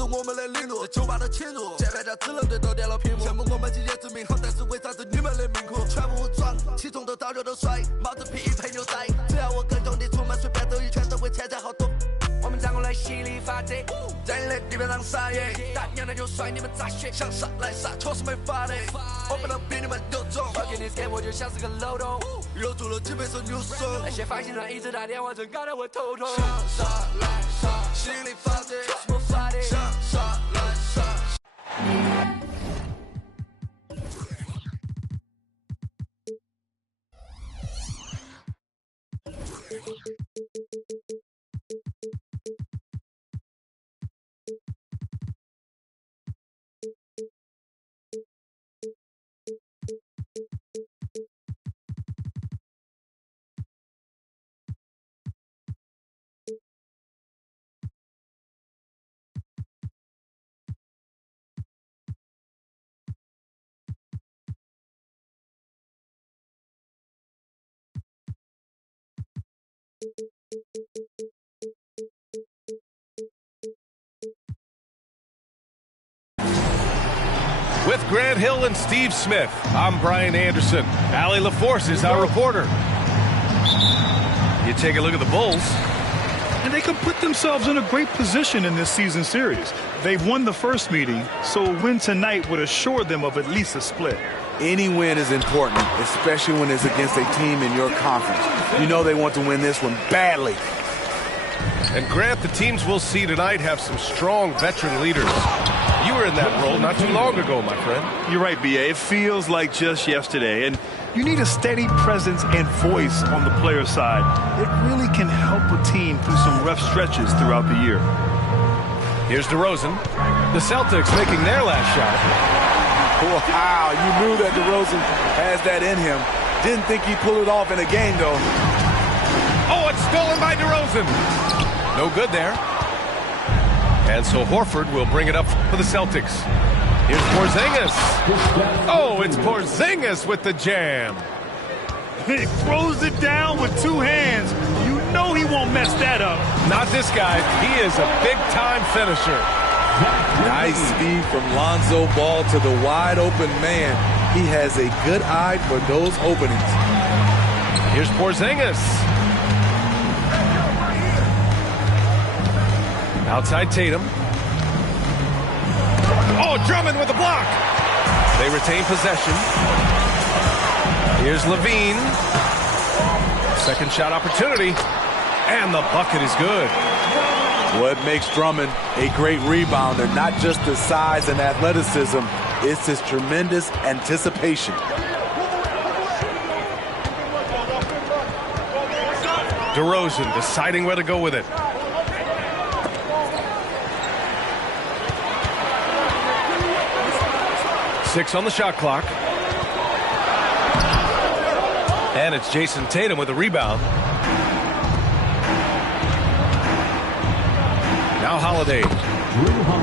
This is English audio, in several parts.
是我们的领路，酒吧的侵入，键盘侠智能队都点了屏幕，羡慕我们集结致命好，但是为啥是你们的命苦？全部武装，起重头到脚都甩，帽子皮配牛仔，只要我跟兄弟出门，随便走一圈都会欠债好多。我们站过来犀利法则，在你的地盘上撒野，大娘的就甩你们咋学，想杀来杀，确实没法的，我不能比你们有种。我给你给我就像是个漏洞，又做了几倍手扭手，那些发型上一直打电话，真搞得我头痛。想杀来杀，犀利法则，什么法的？想杀来杀。With Grant Hill and Steve Smith, I'm Brian Anderson. Allie LaForce is our reporter. You take a look at the Bulls. And they could put themselves in a great position in this season series. They've won the first meeting, so a win tonight would assure them of at least a split. Any win is important, especially when it's against a team in your conference. You know they want to win this one badly. And Grant, the teams we'll see tonight have some strong veteran leaders. You were in that role not too long ago, my friend. You're right, B.A. It feels like just yesterday. And you need a steady presence and voice on the player side. It really can help a team through some rough stretches throughout the year. Here's DeRozan. The Celtics making their last shot. Wow, you knew that DeRozan has that in him. Didn't think he'd pull it off in a game, though. Oh, it's stolen by DeRozan. No good there. And so Horford will bring it up for the Celtics. Here's Porzingis. Oh, it's Porzingis with the jam. He throws it down with two hands. You know he won't mess that up. Not this guy. He is a big-time finisher. Nice speed from Lonzo Ball to the wide-open man. He has a good eye for those openings. Here's Porzingis. Outside Tatum. Oh, Drummond with the block. They retain possession. Here's Levine. Second shot opportunity. And the bucket is good. What makes Drummond a great rebounder, not just the size and athleticism, it's his tremendous anticipation. DeRozan deciding where to go with it. Six on the shot clock. And it's Jason Tatum with a rebound. Now Holiday.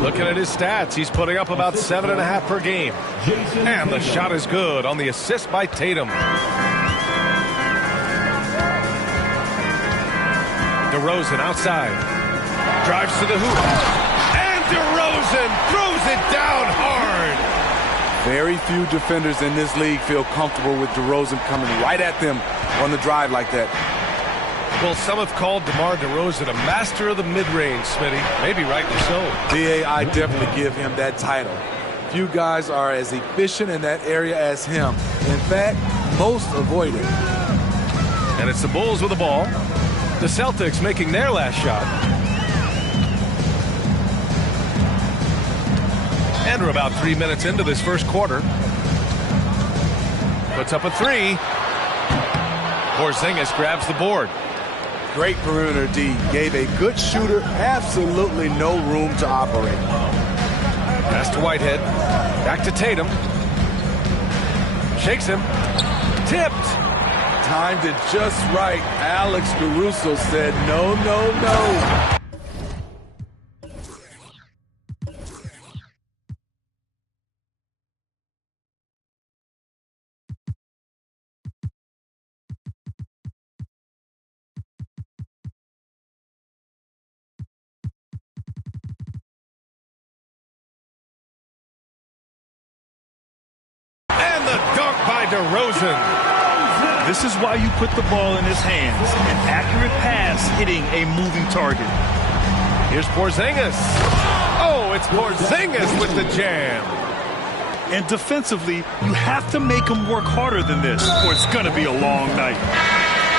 Looking at his stats, he's putting up about 7.5 per game. And the shot is good on the assist by Tatum. DeRozan outside. Drives to the hoop. And DeRozan throws it down hard. Very few defenders in this league feel comfortable with DeRozan coming right at them on the drive like that. Well, some have called DeMar DeRozan a master of the mid-range, Smitty. Maybe rightly so. D.A., I definitely give him that title. Few guys are as efficient in that area as him. In fact, most avoid it. And it's the Bulls with the ball. The Celtics making their last shot. And we're about 3 minutes into this first quarter. Puts up a three. Porzingis grabs the board. Great perimeter D. Gave a good shooter absolutely no room to operate. Pass to Whitehead. Back to Tatum. Shakes him. Tipped. Timed it just right. Alex Caruso said no, no, no. DeRozan. This is why you put the ball in his hands. An accurate pass hitting a moving target. Here's Porzingis. Oh, it's Porzingis with the jam. And defensively, you have to make him work harder than this, or it's going to be a long night.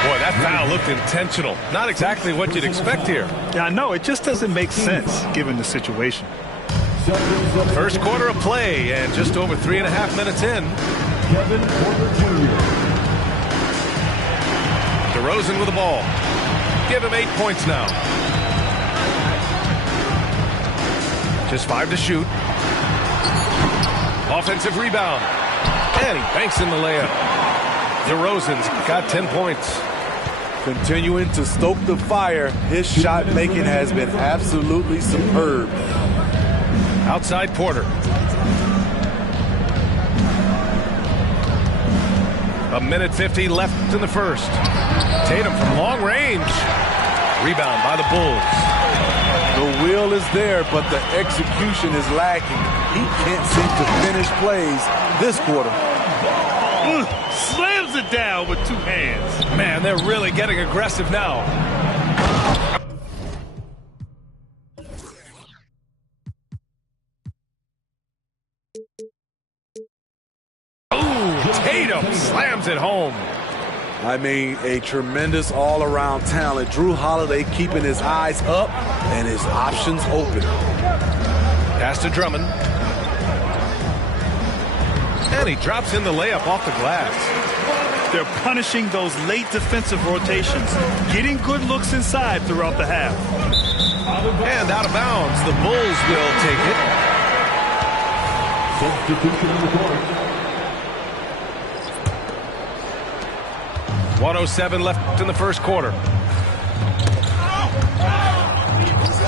Boy, that foul looked intentional. Not exactly what you'd expect here. Yeah, I know. It just doesn't make sense, given the situation. First quarter of play, and just over 3.5 minutes in. DeRozan with the ball. Give him 8 points now. Just 5 to shoot. Offensive rebound. And he banks in the layup. DeRozan's got 10 points. Continuing to stoke the fire, his shot making has been absolutely superb. Outside Porter. A minute 50 left in the first. Tatum from long range. Rebound by the Bulls. The will is there, but the execution is lacking. He can't seem to finish plays this quarter. Slams it down with 2 hands. Man, they're really getting aggressive now. Ooh, Tatum slams it home. I mean, a tremendous all-around talent. Drew Holiday keeping his eyes up and his options open. Pass to Drummond. And he drops in the layup off the glass. They're punishing those late defensive rotations, getting good looks inside throughout the half. And out of bounds, the Bulls will take it. Substitution on the court. 1:07 left in the first quarter.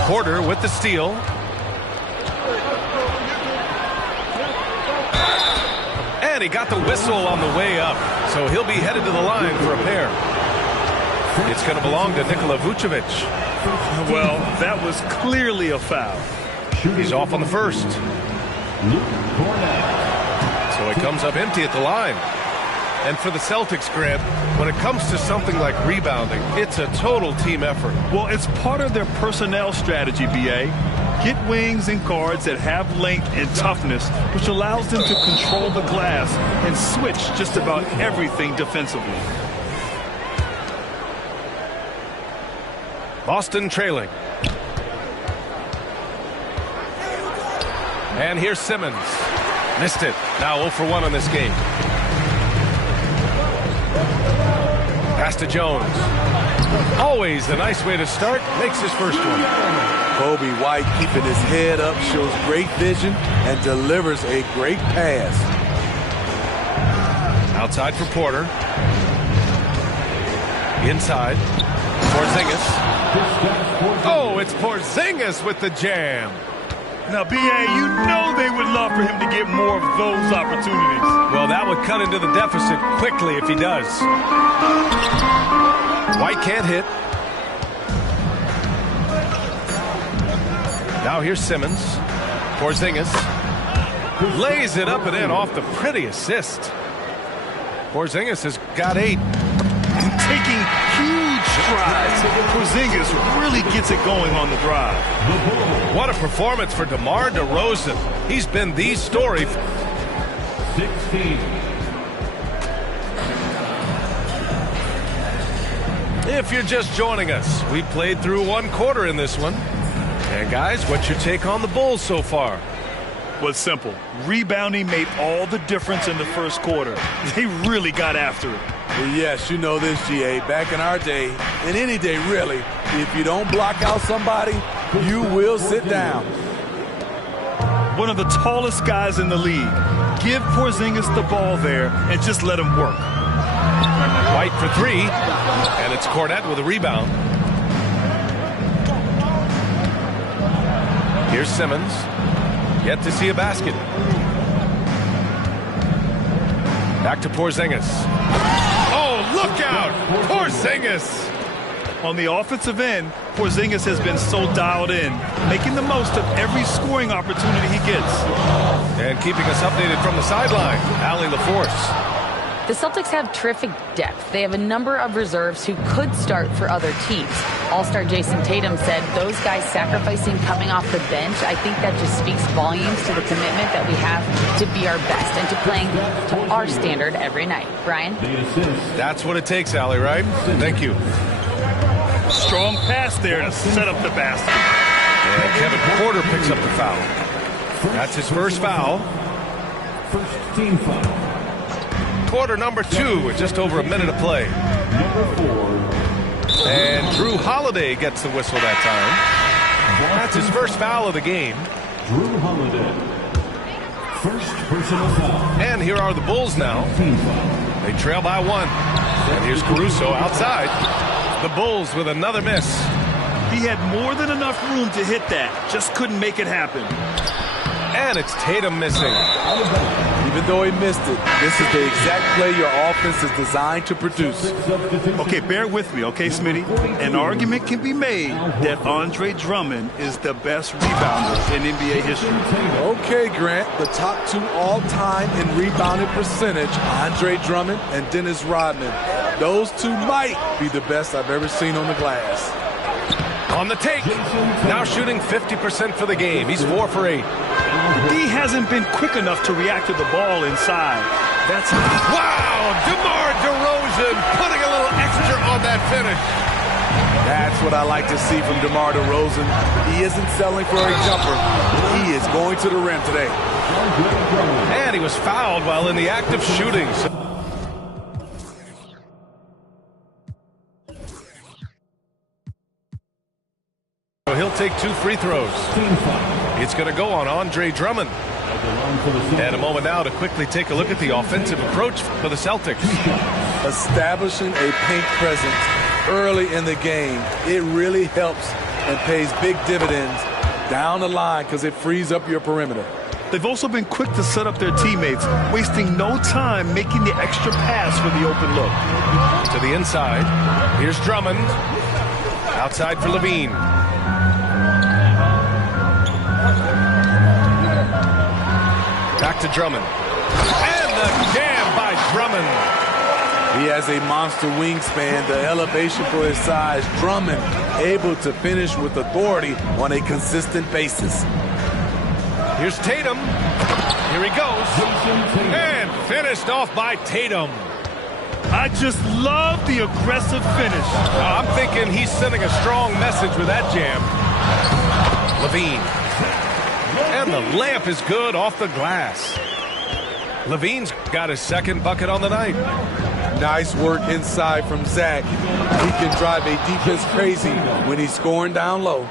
Porter with the steal. And he got the whistle on the way up, so he'll be headed to the line for a pair. It's going to belong to Nikola Vucevic. Well, that was clearly a foul. He's off on the first. So he comes up empty at the line. And for the Celtics, Grant, when it comes to something like rebounding, it's a total team effort. Well, it's part of their personnel strategy, B.A. Get wings and guards that have length and toughness, which allows them to control the glass and switch just about everything defensively. Boston trailing. And here's Simmons. Missed it. Now 0 for 1 on this game. Pass to Jones. Always a nice way to start. Makes his first one. Kobe White keeping his head up, shows great vision, and delivers a great pass. Outside for Porter. Inside. Porzingis. Oh, it's Porzingis with the jam. Now, B.A., you know they would love for him to get more of those opportunities. Well, that would cut into the deficit quickly if he does. White can't hit. Now here's Simmons. Porzingis lays it up and in off the pretty assist. Porzingis has got 8. Taking huge strides. Porzingis really gets it going on the drive. What a performance for DeMar DeRozan. He's been the story. 16. If you're just joining us, we played through 1 quarter in this one. And guys, what's your take on the Bulls so far? Was simple. Rebounding made all the difference in the first quarter. They really got after it. Well, yes, you know this, G.A. Back in our day, and any day really, if you don't block out somebody, you will sit down. One of the tallest guys in the league. Give Porzingis the ball there and just let him work. White for 3, and it's Cornette with a rebound. Here's Simmons. Yet to see a basket. Back to Porzingis. Oh, look out! Porzingis! On the offensive end, Porzingis has been so dialed in, making the most of every scoring opportunity he gets. And keeping us updated from the sideline, Allie LaForce. The Celtics have terrific depth. They have a number of reserves who could start for other teams. All-star Jason Tatum said those guys sacrificing coming off the bench, I think that just speaks volumes to the commitment that we have to be our best and to playing to our standard every night. Brian? That's what it takes, Allie, right? Thank you. Strong pass there to set up the basket. And Kevin Porter picks up the foul. That's his first foul. First team foul. Quarter number 2 with just over a minute to play. Number 4. And Drew Holiday gets the whistle that time. That's his first foul of the game. Drew Holiday. First personal foul. And here are the Bulls now. Team foul. They trail by 1. And here's Caruso outside. The Bulls with another miss. He had more than enough room to hit that. Just couldn't make it happen. And it's Tatum missing. Even though he missed it, this is the exact play your offense is designed to produce. Okay, bear with me, okay, Smitty? An argument can be made that Andre Drummond is the best rebounder in NBA history. Okay, Grant, the top 2 all-time in rebounding percentage, Andre Drummond and Dennis Rodman. Those 2 might be the best I've ever seen on the glass. On the take. Now shooting 50% for the game. He's 4 for 8. D hasn't been quick enough to react to the ball inside. That's wow! DeMar DeRozan putting a little extra on that finish. That's what I like to see from DeMar DeRozan. He isn't settling for a jumper. He is going to the rim today. And he was fouled while in the act of shooting. So he'll take 2 free throws. It's going to go on Andre Drummond. And a moment now to quickly take a look at the offensive approach for the Celtics. Establishing a paint presence early in the game, it really helps and pays big dividends down the line because it frees up your perimeter. They've also been quick to set up their teammates, wasting no time making the extra pass for the open look. To the inside. Here's Drummond. Outside for Levine. Back to Drummond. And the jam by Drummond. He has a monster wingspan, the elevation for his size. Drummond able to finish with authority on a consistent basis. Here's Tatum. Here he goes. And finished off by Tatum. I just love the aggressive finish. I'm thinking he's sending a strong message with that jam. Levine. And the layup is good off the glass. Levine's got his second bucket on the night. Nice work inside from Zach. He can drive a defense crazy when he's scoring down low.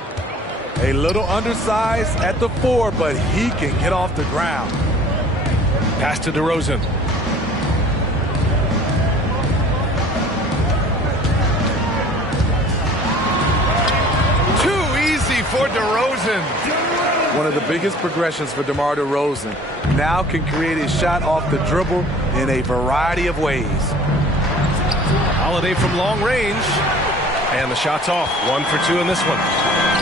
A little undersized at the 4, but he can get off the ground. Pass to DeRozan. Too easy for DeRozan. One of the biggest progressions for DeMar DeRozan. Now can create a shot off the dribble in a variety of ways. Holiday from long range. And the shot's off. 1 for 2 in this one.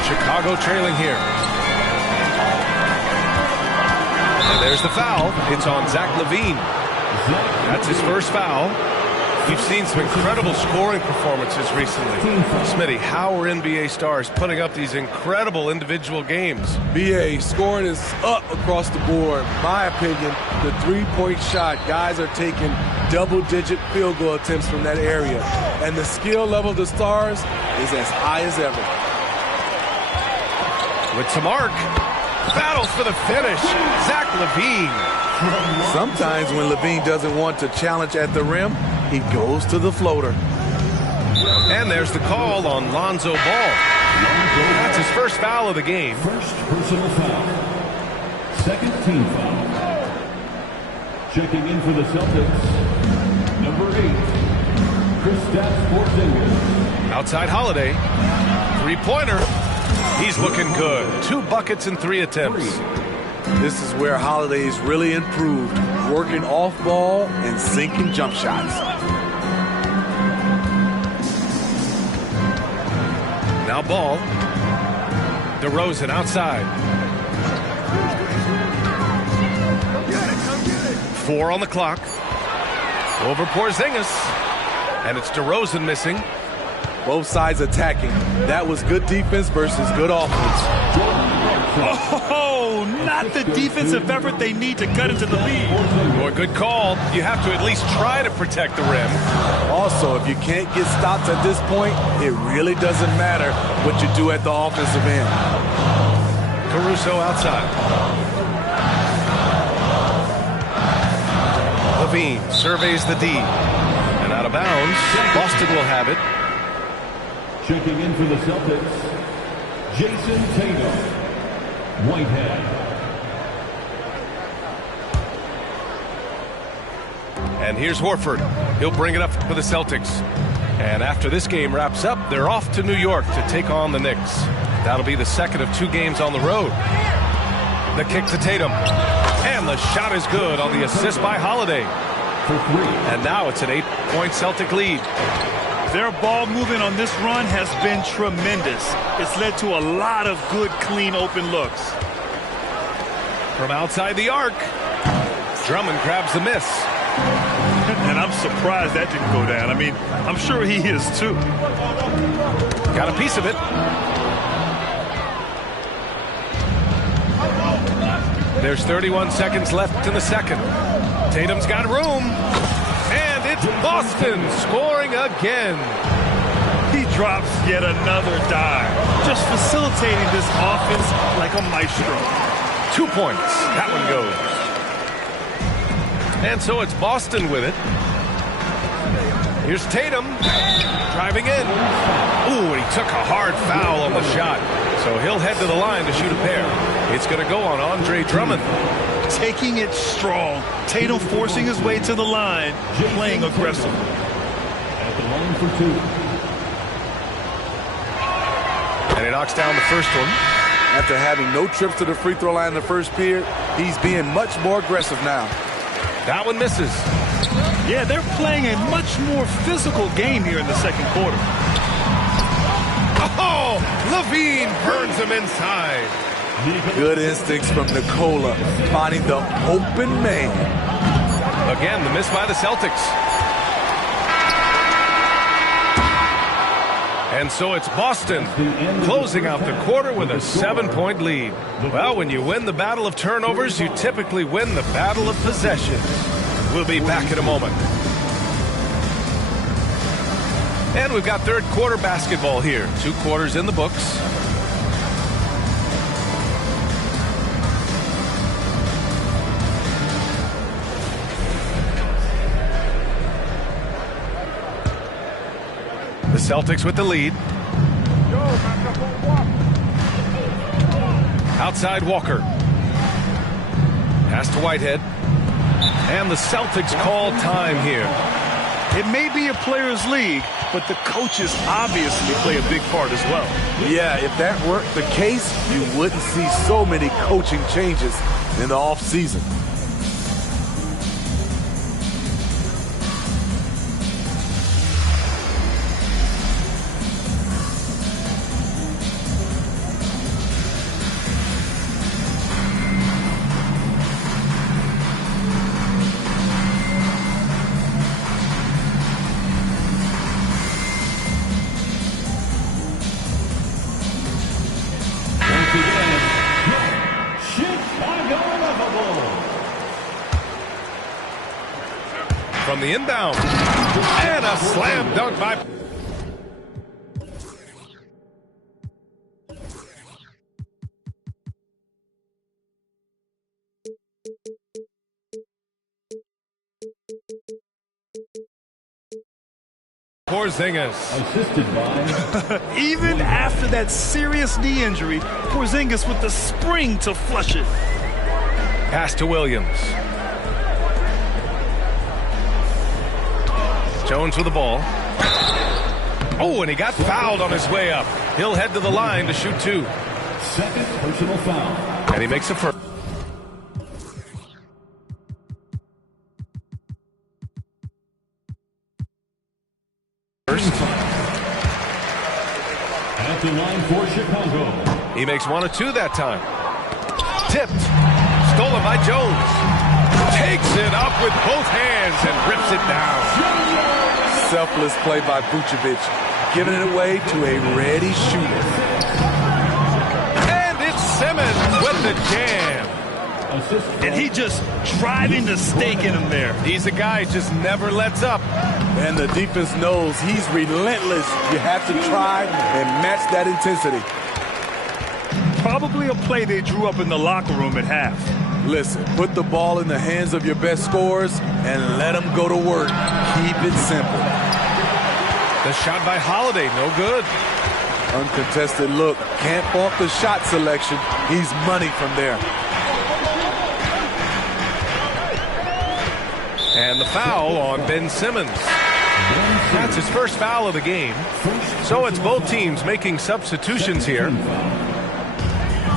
Chicago trailing here. And there's the foul. It's on Zach LaVine. That's his first foul. We've seen some incredible scoring performances recently. Smitty, how are NBA stars putting up these incredible individual games? BA, scoring is up across the board. My opinion, the three-point shot, guys are taking double-digit field goal attempts from that area. And the skill level of the stars is as high as ever. With Tamark, battles for the finish. Zach LaVine. Sometimes when LaVine doesn't want to challenge at the rim, he goes to the floater. And there's the call on Lonzo Ball. That's his first foul of the game. First personal foul. Second team foul. Checking in for the Celtics, number 8, Kristaps Porzingis. Outside Holiday. Three-pointer. He's looking good. 2 buckets in 3 attempts. This is where Holiday's really improved, working off ball and sinking jump shots. Now Ball. DeRozan outside. 4 on the clock. Over Porzingis. And it's DeRozan missing. Both sides attacking. That was good defense versus good offense. Oh, not the defensive effort they need to cut into the lead. Well, good call. You have to at least try to protect the rim. Also, if you can't get stops at this point, it really doesn't matter what you do at the offensive end. Caruso outside. Levine surveys the D. And out of bounds, Boston will have it. Checking in for the Celtics, Jason Tatum, Whitehead. And here's Horford. He'll bring it up for the Celtics. And after this game wraps up, they're off to New York to take on the Knicks. That'll be the second of 2 games on the road. The kick to Tatum. And the shot is good on the assist by Holiday. And now it's an 8-point Celtic lead. Their ball movement on this run has been tremendous. It's led to a lot of good, clean, open looks. From outside the arc, Drummond grabs the miss. And I'm surprised that didn't go down. I mean, I'm sure he is too. Got a piece of it. There's 31 seconds left in the second. Tatum's got room. And it's Boston scoring again. He drops yet another dive, just facilitating this offense like a maestro. 2 points. That one goes. And so it's Boston with it. Here's Tatum driving in. Ooh, and he took a hard foul on the shot. So he'll head to the line to shoot a pair. It's going to go on Andre Drummond. Taking it strong. Tatum forcing his way to the line, playing aggressive. At the line for 2. And he knocks down the first one. After having no trips to the free throw line in the first period, he's being much more aggressive now. That one misses. Yeah, they're playing a much more physical game here in the second quarter. Oh, Levine burns him inside. Good instincts from Nikola, finding the open man. Again, the miss by the Celtics. And so it's Boston closing out the quarter with a 7-point lead. Well, when you win the battle of turnovers, you typically win the battle of possessions. We'll be back in a moment. And we've got third quarter basketball here. 2 quarters in the books. The Celtics with the lead. Outside Walker. Pass to Whitehead. And the Celtics call time here. It may be a players' league, but the coaches obviously play a big part as well. Yeah, if that weren't the case, you wouldn't see so many coaching changes in the offseason. From the inbound. And a slam dunk by... Porzingis. Assisted by... Even after that serious knee injury, Porzingis with the spring to flush it. Pass to Williams. Jones with the ball. Oh, and he got fouled on his way up. He'll head to the line to shoot 2. Second personal foul. And he makes a first. At the line for Chicago. He makes 1 of 2 that time. Tipped. Stolen by Jones. Takes it up with both hands and rips it down. Selfless play by Vucevic, giving it away to a ready shooter. And it's Simmons with the jam. And he just driving the stake in him there. He's a guy who just never lets up. And the defense knows he's relentless. You have to try and match that intensity. Probably a play they drew up in the locker room at half. Listen, put the ball in the hands of your best scorers and let them go to work. Keep it simple. The shot by Holiday, no good. Uncontested look. Can't fault the shot selection. He's money from there. And the foul on Ben Simmons. That's his first foul of the game. So it's both teams making substitutions here.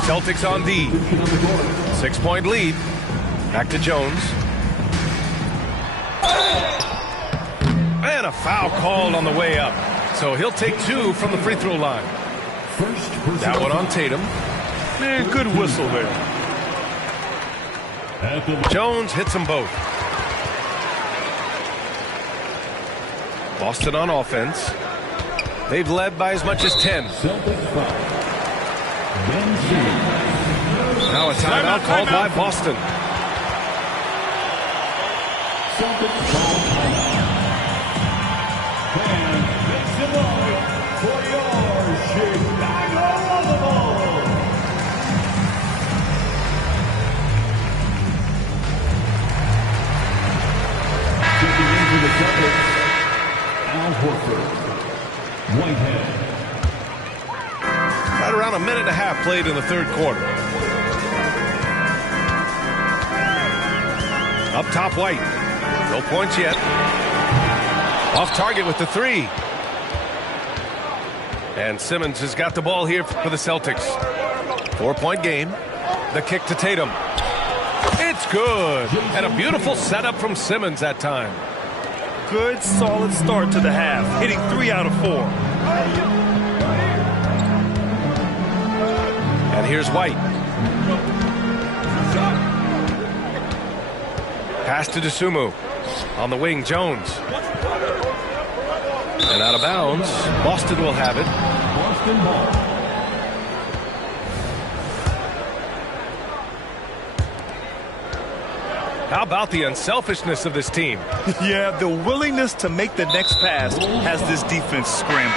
Celtics on D. 6-point lead. Back to Jones. And a foul called on the way up. So he'll take 2 from the free throw line. That one on Tatum. Man, good whistle there. Jones hits them both. Boston on offense. They've led by as much as 10. Now a timeout called by Boston. Right around a minute and a half played in the third quarter. Up top, White. No points yet. Off target with the 3. And Simmons has got the ball here for the Celtics. 4-point game. The kick to Tatum. It's good. And a beautiful setup from Simmons that time. Good, solid start to the half, hitting 3 out of 4. And here's White. Pass to DeSumo. On the wing, Jones. And out of bounds. Boston will have it. Boston ball. How about the unselfishness of this team? Yeah, the willingness to make the next pass has this defense scrambling.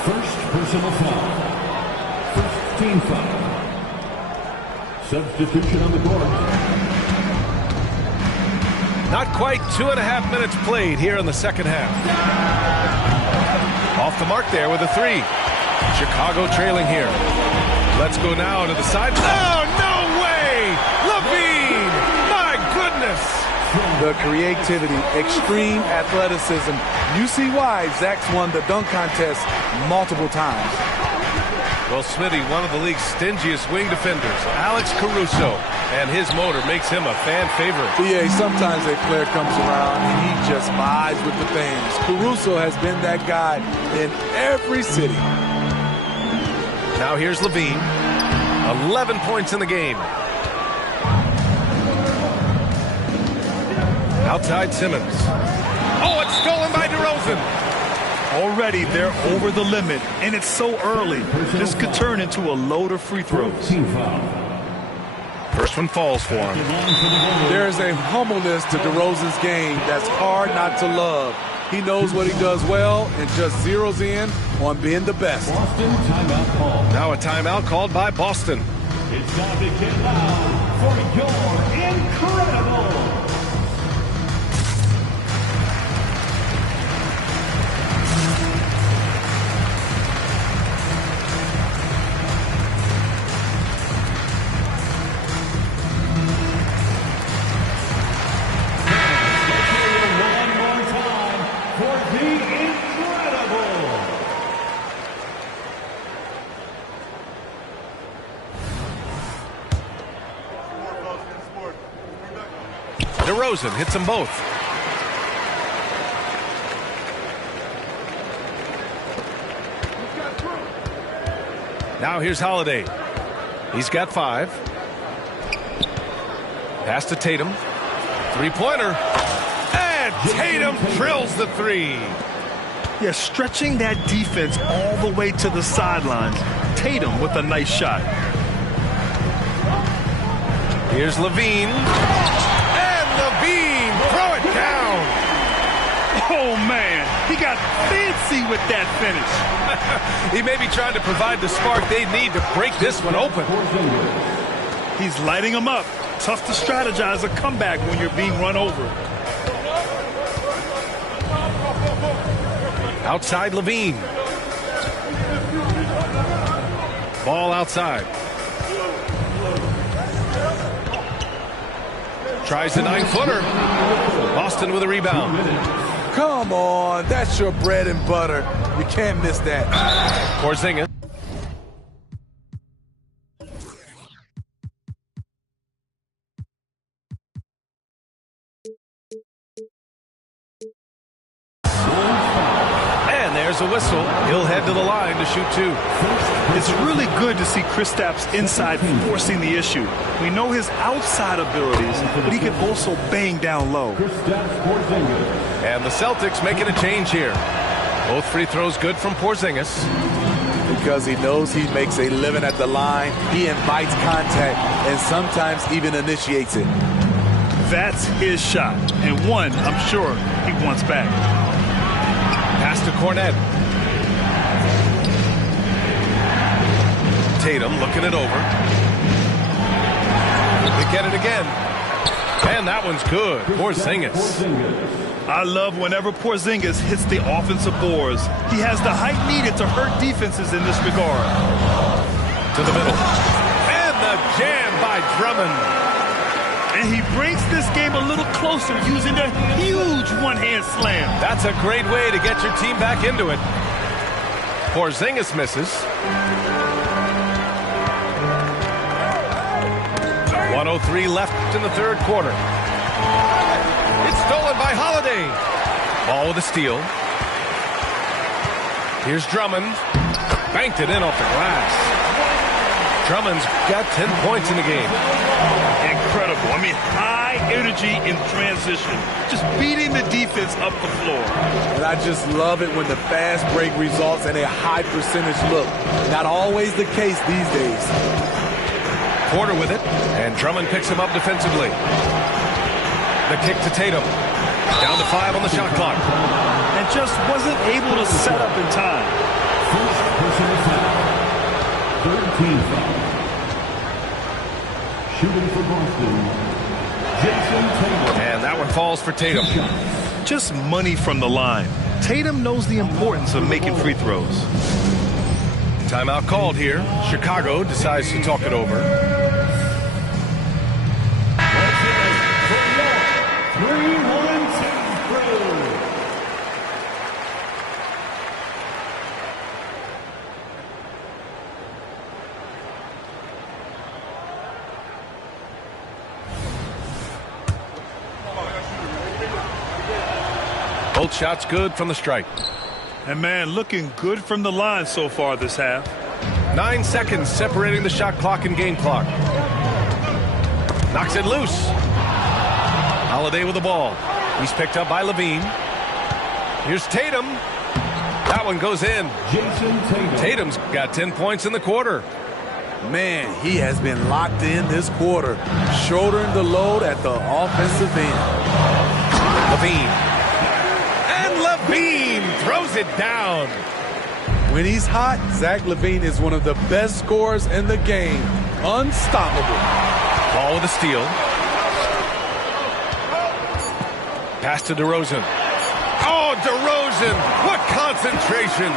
First personal foul. First team foul. Substitution on the court. Not quite 2.5 minutes played here in the second half. Off the mark there with a 3. Chicago trailing here. Let's go now to the side. Oh, no way! Levine! My goodness! The creativity, extreme athleticism. You see why Zach's won the dunk contest multiple times. Well, Smitty, one of the league's stingiest wing defenders, Alex Caruso, and his motor makes him a fan favorite. Yeah, sometimes a player comes around and he just vibes with the fans. Caruso has been that guy in every city. Now here's Levine. 11 points in the game. Outside Simmons. Oh, it's stolen by DeRozan. Already they're over the limit, and it's so early. This could turn into a load of free throws. First one falls for him. There's a humbleness to DeRozan's game that's hard not to love. He knows what he does well and just zeroes in on being the best. Boston timeout call. Now a timeout called by Boston. It's time to get loud for your incredible. DeRozan hits them both. Now here's Holiday. He's got 5. Pass to Tatum. Three-pointer. And Tatum drills the three. Yeah, stretching that defense all the way to the sidelines. Tatum with a nice shot. Here's Levine. And Levine, throw it down. Oh, man, he got fancy with that finish. He may be trying to provide the spark they need to break this one open. He's lighting them up. Tough to strategize a comeback when you're being run over. Outside Levine. Ball outside. Tries the 9-footer. Boston with a rebound. Come on, that's your bread and butter. You can't miss that. Porzingis. And there's a whistle. He'll head to the line to shoot two. It's really good to see Kristaps inside forcing the issue. We know his outside abilities, but he can also bang down low. And the Celtics making a change here. Both free throws good from Porzingis. Because he knows he makes a living at the line, he invites contact and sometimes even initiates it. That's his shot, and one I'm sure he wants back. Pass to Cornet. Tatum looking it over. They get it again. And that one's good. Porzingis. I love whenever Porzingis hits the offensive boards. He has the height needed to hurt defenses in this regard. To the middle. And the jam by Drummond. And he brings this game a little closer using a huge one-hand slam. That's a great way to get your team back into it. Porzingis misses. 1:03 left in the third quarter. It's stolen by Holiday. Ball with a steal. Here's Drummond. Banked it in off the glass. Drummond's got 10 points in the game. Incredible. I mean, high energy in transition. Just beating the defense up the floor. And I just love it when the fast break results in a high percentage look. Not always the case these days. Porter with it, and Drummond picks him up defensively. The kick to Tatum. Down to 5 on the shot clock. And just wasn't able to set up in time. First personal foul. Third team foul. Shooting for Boston, Jason Tatum. And that one falls for Tatum. Just money from the line. Tatum knows the importance of making free throws. Timeout called here. Chicago decides to talk it over. 3-1-2. Both shots good from the stripe. And man, looking good from the line so far this half. 9 seconds separating the shot clock and game clock. Knocks it loose. Holiday with the ball. He's picked up by Levine. Here's Tatum. That one goes in. Jason Tatum. Tatum's got 10 points in the quarter. Man, he has been locked in this quarter, shouldering the load at the offensive end. Levine. And Levine throws it down. When he's hot, Zach LaVine is one of the best scorers in the game. Unstoppable. Ball with a steal. Pass to DeRozan. Oh, DeRozan! What concentration!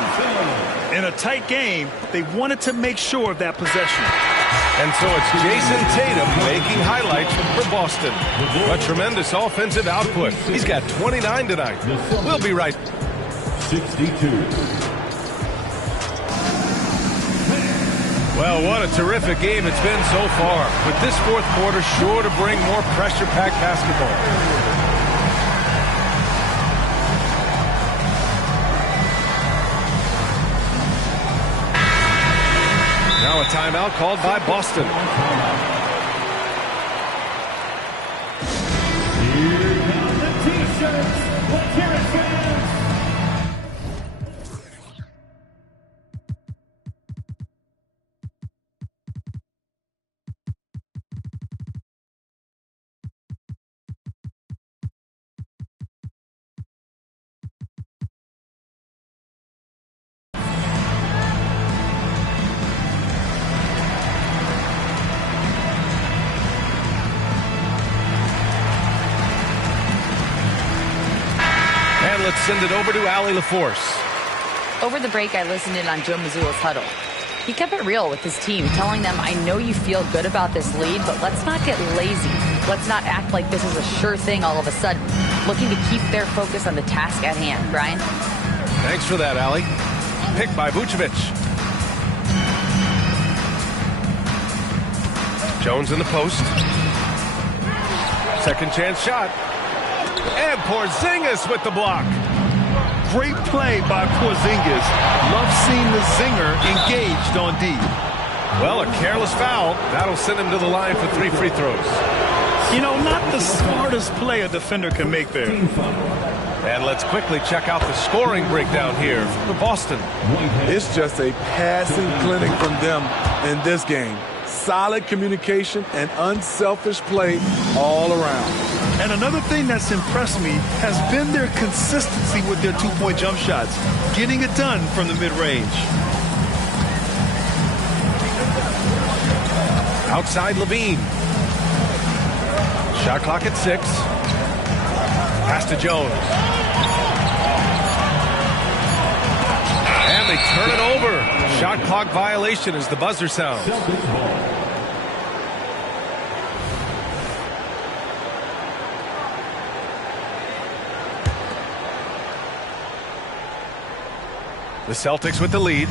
In a tight game, they wanted to make sure of that possession. And so it's Jason Tatum making highlights for Boston. A tremendous offensive output. He's got 29 tonight. We'll be right. 62. Well, what a terrific game it's been so far. With this fourth quarter sure to bring more pressure-packed basketball. Now a timeout called by Boston. T-shirts. Let's hear it, fans. Let's send it over to Allie LaForce. Over the break, I listened in on Joe Mazzulla's huddle. He kept it real with his team, telling them, I know you feel good about this lead, but let's not get lazy. Let's not act like this is a sure thing all of a sudden. Looking to keep their focus on the task at hand. Brian? Thanks for that, Allie. Picked by Vucevic. Jones in the post. Second chance shot. And Porzingis with the block. Great play by Porzingis. Love seeing the zinger engaged on D. Well, a careless foul. That'll send him to the line for 3 free throws. You know, not the smartest play a defender can make there. And let's quickly check out the scoring breakdown here for Boston. It's just a passing clinic from them in this game. Solid communication and unselfish play all around. And another thing that's impressed me has been their consistency with their two-point jump shots, getting it done from the mid-range. Outside Levine. Shot clock at 6. Pass to Jones. And they turn it over. Shot clock violation as the buzzer sounds. The Celtics with the lead.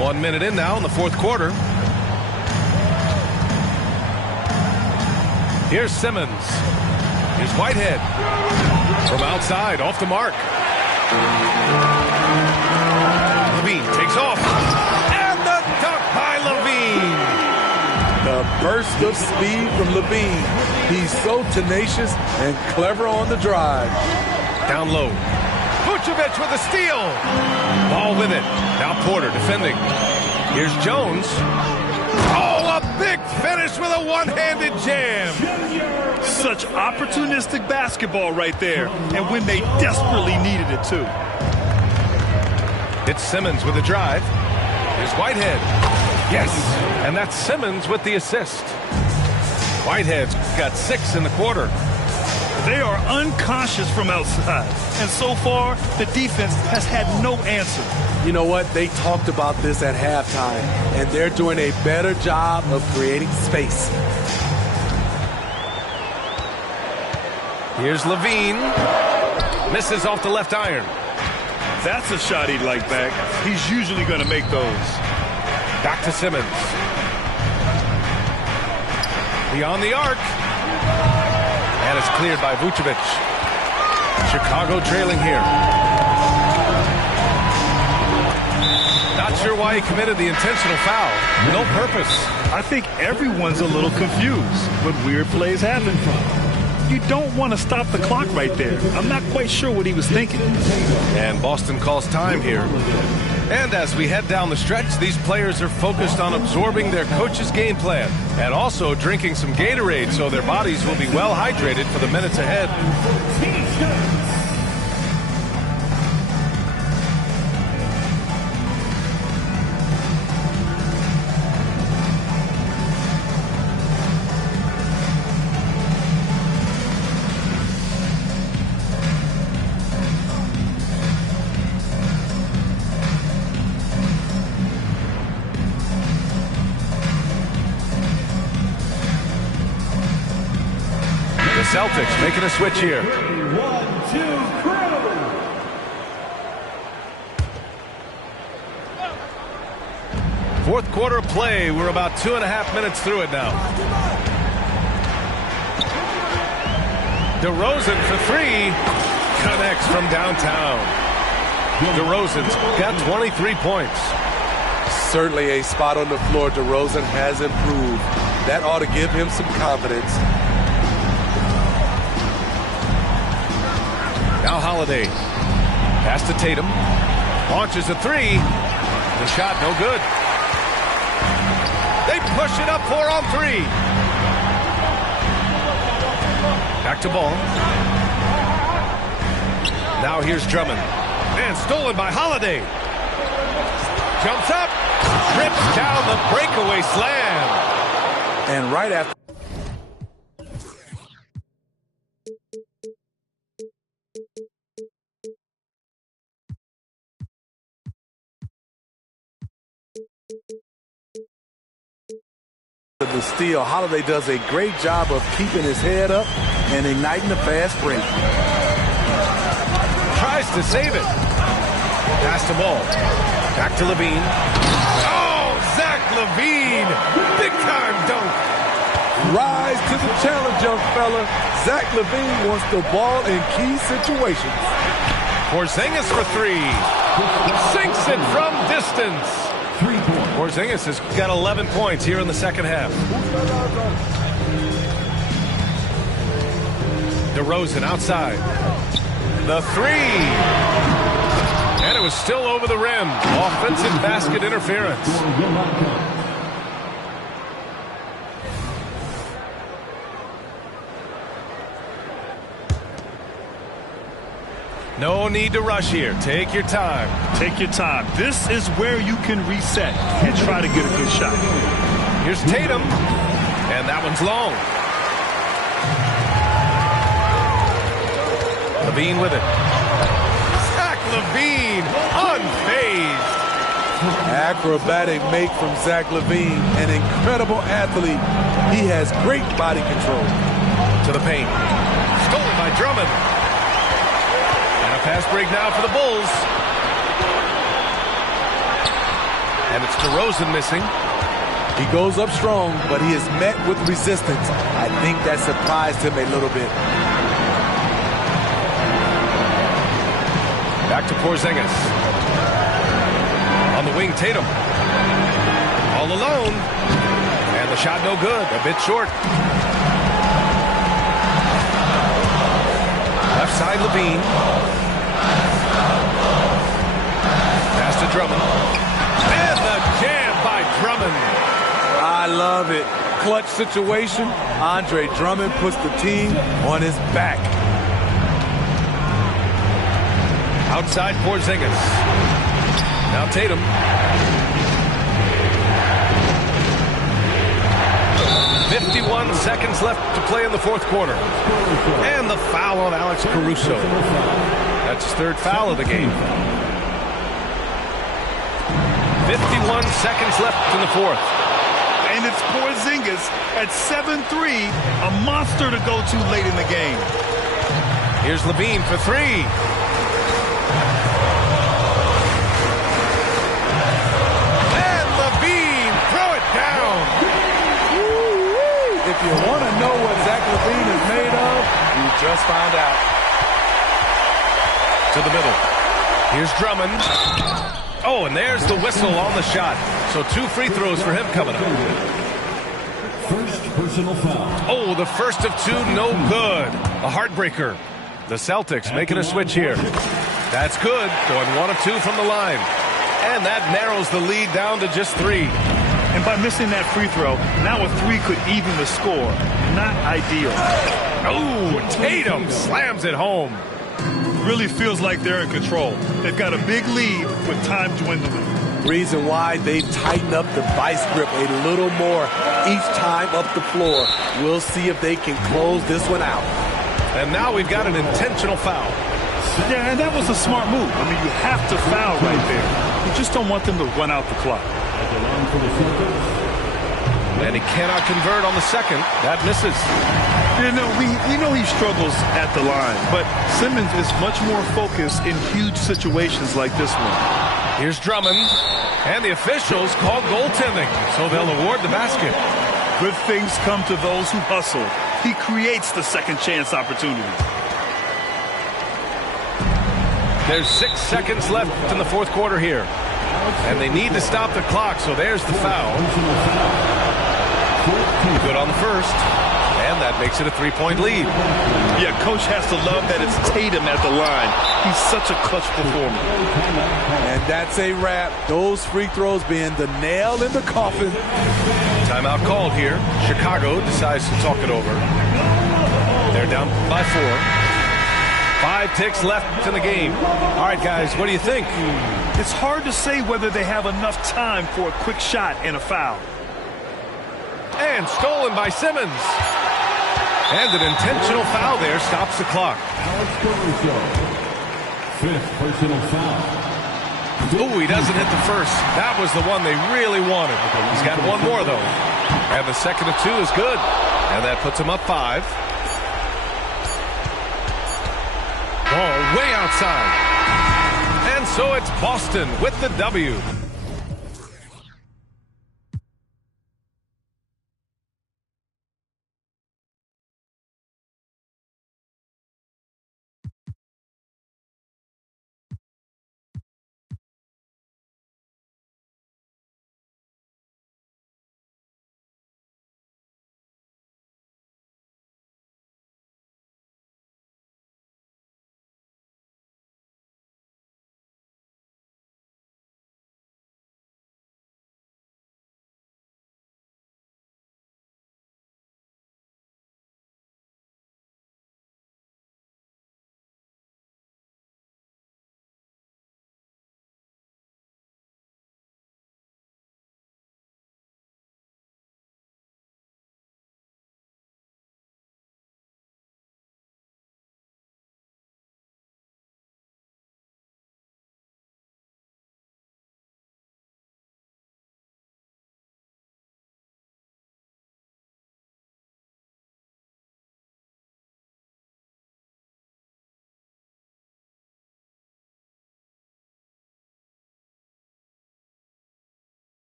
1 minute in now in the fourth quarter. Here's Simmons. Here's Whitehead. From outside, off the mark. Levine takes off. And the dunk by Levine. The burst of speed from Levine. He's so tenacious and clever on the drive. Down low. Vucevic with a steal. Ball with it. Now Porter defending. Here's Jones. Oh, a big finish with a one-handed jam. Such opportunistic basketball right there. And when they desperately needed it, too. It's Simmons with a drive. Here's Whitehead. Yes. And that's Simmons with the assist. Whitehead's got 6 in the quarter. They are unconscious from outside. And so far, the defense has had no answer. You know what? They talked about this at halftime, and they're doing a better job of creating space. Here's Levine. Misses off the left iron. That's a shot he'd like back. He's usually going to make those. Back to Simmons. Beyond the arc. And it's cleared by Vucevic. Chicago trailing here. Not sure why he committed the intentional foul. No purpose. I think everyone's a little confused when weird plays happen. You don't want to stop the clock right there. I'm not quite sure what he was thinking. And Boston calls time here. And as we head down the stretch, these players are focused on absorbing their coach's game plan and also drinking some Gatorade so their bodies will be well hydrated for the minutes ahead. Celtics making a switch here. 1-2 crew. Fourth quarter play. We're about 2.5 minutes through it now. DeRozan for 3. Connects from downtown. DeRozan's got 23 points. Certainly a spot on the floor. DeRozan has improved. That ought to give him some confidence. Now Holiday. Pass to Tatum. Launches a three. The shot no good. They push it up 4-on-3. Back to Ball. Now here's Drummond. And stolen by Holiday. Jumps up. Trips down the breakaway slam. And right after. The steal, Holiday does a great job of keeping his head up and igniting the fast break. Tries to save it. Pass the ball. Back to Levine. Oh, Zach Levine. Big time dunk. Rise to the challenge, young fella. Zach Levine wants the ball in key situations. Porzingis for three. Sinks it from distance. Porzingis has got 11 points here in the second half. DeRozan outside. The three. And it was still over the rim. Offensive basket interference. No need to rush here. Take your time. Take your time. This is where you can reset and try to get a good shot. Here's Tatum. And that one's long. Levine with it. Zach Levine, unfazed. Acrobatic make from Zach Levine, an incredible athlete. He has great body control. To the paint. Stolen by Drummond. Pass break now for the Bulls. And it's DeRozan missing. He goes up strong, but he is met with resistance. I think that surprised him a little bit. Back to Porzingis. On the wing, Tatum. All alone. And the shot no good. A bit short. Left side, Levine. Pass to Drummond. And the jam by Drummond. I love it. Clutch situation. Andre Drummond puts the team on his back. Outside Porzingis. Now Tatum. .51 seconds left to play in the fourth quarter. And the foul on Alex Caruso. That's his third foul of the game. 51 seconds left in the fourth. And it's Porzingis at 7-3, a monster to go to late in the game. Here's Levine for three. And Levine, throw it down. If you want to know what Zach Levine is made of, you just found out. To the middle. Here's Drummond. Oh, and there's the whistle on the shot. So 2 free throws for him coming up. First personal foul. Oh, the first of 2, no good. A heartbreaker. The Celtics making a switch here. That's good. Going 1 of 2 from the line. And that narrows the lead down to just 3. And by missing that free throw, now a 3 could even the score. Not ideal. Oh, Tatum slams it home. Really feels like they're in control. They've got a big lead with time dwindling. Reason why they've tightened up the vice grip a little more each time up the floor. We'll see if they can close this one out. And now we've got an intentional foul. Yeah, and that was a smart move. I mean, you have to foul right there. You just don't want them to run out the clock. And he cannot convert on the second. That misses. You know, we know he struggles at the line, but Simmons is much more focused in huge situations like this one. Here's Drummond, and the officials call goaltending, so they'll award the basket. Good things come to those who hustle. He creates the second chance opportunity. There's 6 seconds left in the fourth quarter here, and they need to stop the clock, so there's the foul. Good on the first. And that makes it a 3-point lead. Yeah, coach has to love that it's Tatum at the line. He's such a clutch performer. And that's a wrap. Those free throws being the nail in the coffin. Timeout called here. Chicago decides to talk it over. They're down by 4. 5 ticks left in the game. All right, guys, what do you think? It's hard to say whether they have enough time for a quick shot and a foul. And stolen by Simmons. And an intentional foul there stops the clock. Fifth personal foul. Ooh, he doesn't hit the first. That was the one they really wanted. He's got one more, though. And the second of 2 is good. And that puts him up 5. Ball way outside. And so it's Boston with the W.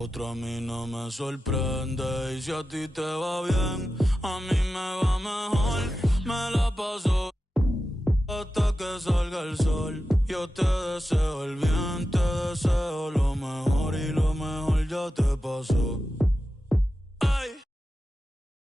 Otra a mí no me sorprende y si a ti te va bien, a mí me va mejor. Me la paso hasta que salga el sol. Yo te deseo el bien, te